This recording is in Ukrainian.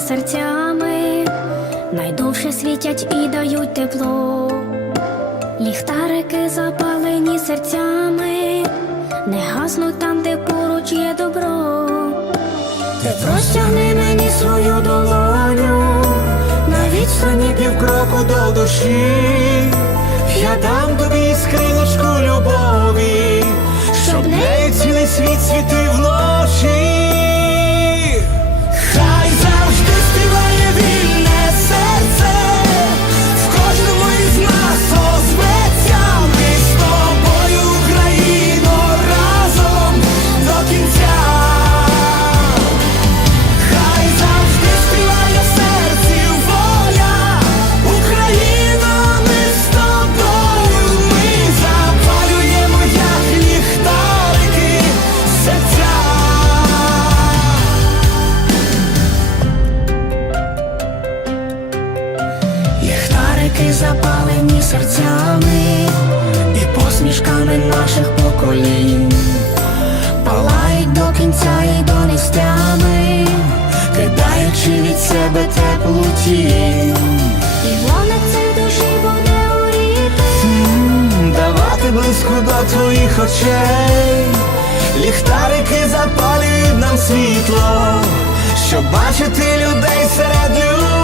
серцями, найдовше світять і дають тепло. Ліхтарики запалені серцями, не гаснуть там, де поруч є добро. Ти простягни мені свою долоню, На відстані півкроку до душі, я дам запалені серцями і посмішками наших поколінь палають до кінця і до нестями, кидаючи від себе теплу тінь. і вогник цей душі буде горіти. М, Давати близько до твоїх очей, ліхтарики запалюють нам світло, щоб бачити людей серед людей.